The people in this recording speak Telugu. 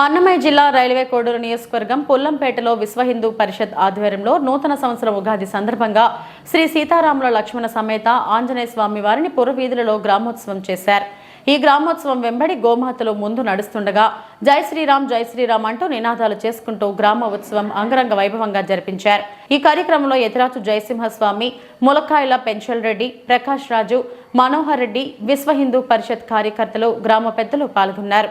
అన్నమయ్య జిల్లా రైల్వే కోడూరు నియోజకవర్గం పుల్లంపేటలో విశ్వ హిందూ పరిషత్ ఆధ్వర్యంలో నూతన సంవత్సరం ఉగాది సందర్భంగా శ్రీ సీతారాముల లక్ష్మణ సమేత ఆంజనేయ స్వామి వారిని పురవీధులలో గ్రామోత్సవం చేశారు. ఈ గ్రామోత్సవం వెంబడి గోమాతలు ముందు నడుస్తుండగా జై శ్రీరామ్ జై శ్రీరామ్ అంటూ నినాదాలు చేసుకుంటూ గ్రామ ఉత్సవం అంగరంగ వైభవంగా జరిపించారు. ఈ కార్యక్రమంలో ఎతిరాజు జయసింహస్వామి ములక్కాయల పెంచల్ రెడ్డి ప్రకాష్ రాజు మనోహర్ రెడ్డి విశ్వ హిందూ పరిషత్ కార్యకర్తలు గ్రామ పెద్దలు పాల్గొన్నారు.